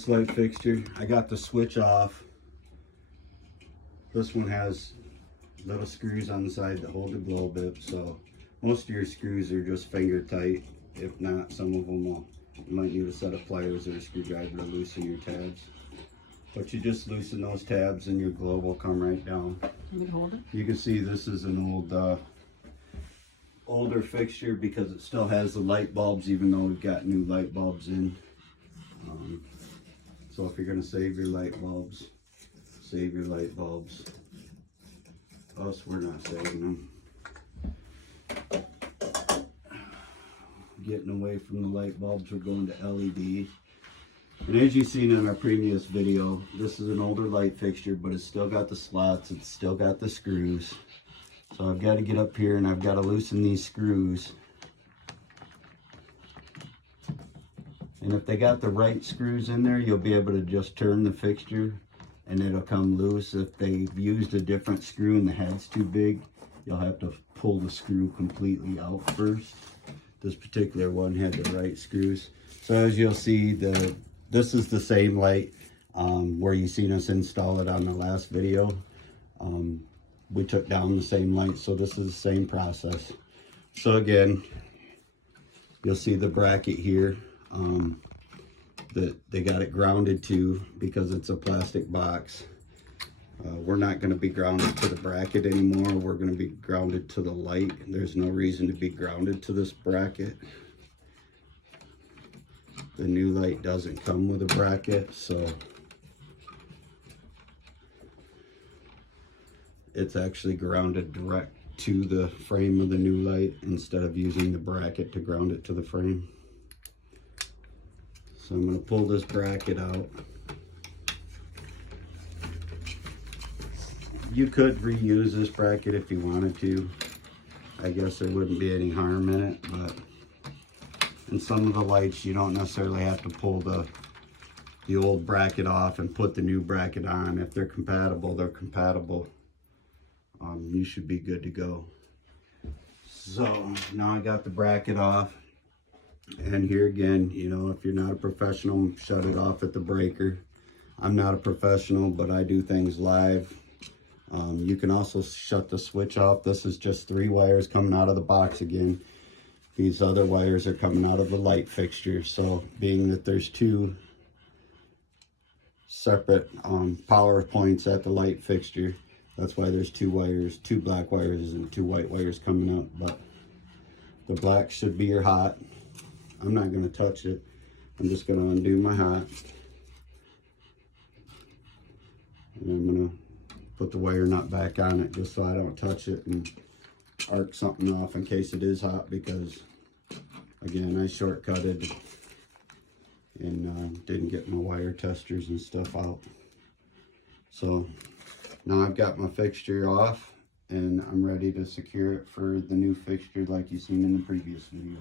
This light fixture, I got the switch off. This one has little screws on the side that hold the glow bit, so most of your screws are just finger tight. If not, some of them will, you might need a set of pliers or a screwdriver to loosen your tabs. But you just loosen those tabs and your glow will come right down. Can you hold it? You can see this is an older fixture because it still has the light bulbs, even though we've got new light bulbs in. So if you're going to save your light bulbs, save your light bulbs. Us, we're not saving them. Getting away from the light bulbs, we're going to LED. And as you've seen in our previous video, this is an older light fixture, but it's still got the slots, it's still got the screws. So I've got to get up here and I've got to loosen these screws. And if they got the right screws in there, you'll be able to just turn the fixture and it'll come loose. If they've used a different screw and the head's too big, you'll have to pull the screw completely out first. This particular one had the right screws. So as you'll see, this is the same light where you seen us install it on the last video. We took down the same light, so this is the same process. So again, you'll see the bracket here that they got it grounded to because it's a plastic box. We're not going to be grounded to the bracket anymore. We're going to be grounded to the light. There's no reason to be grounded to this bracket. The new light doesn't come with a bracket, so it's actually grounded direct to the frame of the new light instead of using the bracket to ground it to the frame. So I'm going to pull this bracket out. You could reuse this bracket if you wanted to. I guess there wouldn't be any harm in it, but in some of the lights you don't necessarily have to pull the old bracket off and put the new bracket on. If they're compatible, they're compatible. You should be good to go. So now I got the bracket off, and here again, you know, if you're not a professional, shut it off at the breaker. I'm not a professional, but I do things live. You can also shut the switch off. This is just 3 wires coming out of the box again. These other wires are coming out of the light fixture. So being that there's 2 separate power points at the light fixture, that's why there's 2 wires, 2 black wires and 2 white wires coming up. But the black should be your hot. I'm not going to touch it. I'm just going to undo my hot. And I'm going to put the wire nut back on it just so I don't touch it and arc something off in case it is hot, because again, I shortcutted and didn't get my wire testers and stuff out. So now I've got my fixture off and I'm ready to secure it for the new fixture like you've seen in the previous video.